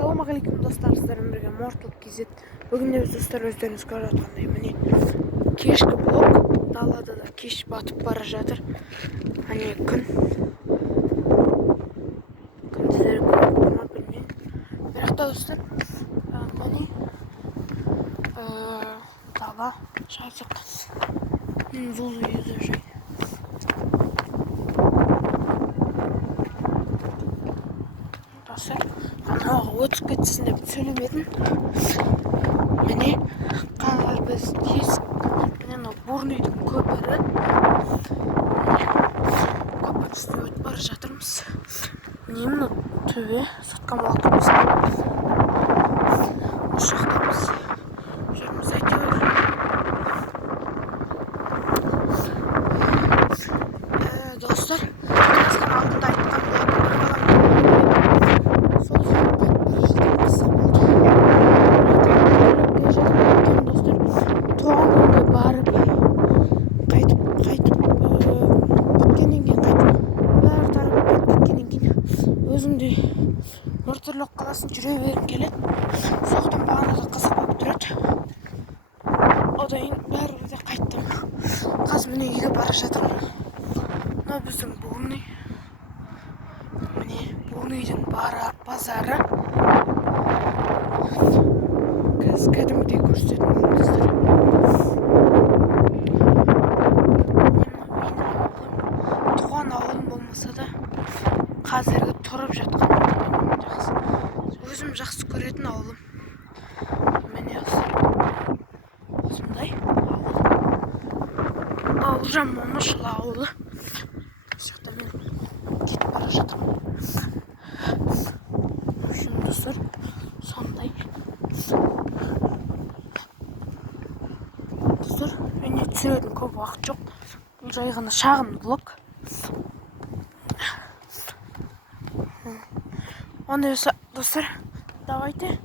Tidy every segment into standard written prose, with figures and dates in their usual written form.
Ассалаумағалейкум достар, сіздермен бірге Mortal KZ. Бүгін де біз достар өздеріңіз көріп жатқандай міне кешкі блок, далада да кеш батып бара жатыр. Міне күн сіздер көріп ма білмеймін. Бірақ та достар міне дала жазық бұл үйді жай. Достар, анауға өтіп кетсін деп сөйлемедім. Міне қазір біз міне бурныйдың көпірі көпірдің үстіне өтіп бара жатырмыз. Міне мына төбе сотқан уақытымыз осы жақтамыз. Жүрміз әйтеуір. Достар, қазір алдында айтқан өзімде нұртүрлік қаласын жүре бергім келеді. Соқтан бағанада қызық болып тұрады. Одан бәрі де қайттым. Қазір міне үйге бара жатырмын. Мына біздің бурный. Міне бурныйдың базары. Қазір кәдімгідей көрсететін достар. Туған ауылым болмаса да қазіргі тұрып жатқан өзім жақсы көретін ауылым. Міне осындай ауыл. Бауыржан Момышұлы ауылы. Жақта мен кетіп бара жатырмын. Достар, сондай. Достар, менде түсіретін көп уақыт жоқ. Бұл жай ғана шағын блог. Ондай достар, давайте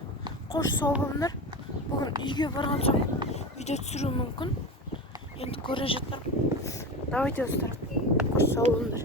қош сау болыңдар. Бүгін үйге барған соң видео түсіру мүмкін. Енді көре жатырмын. Давайте достар, қош сау болыңдар.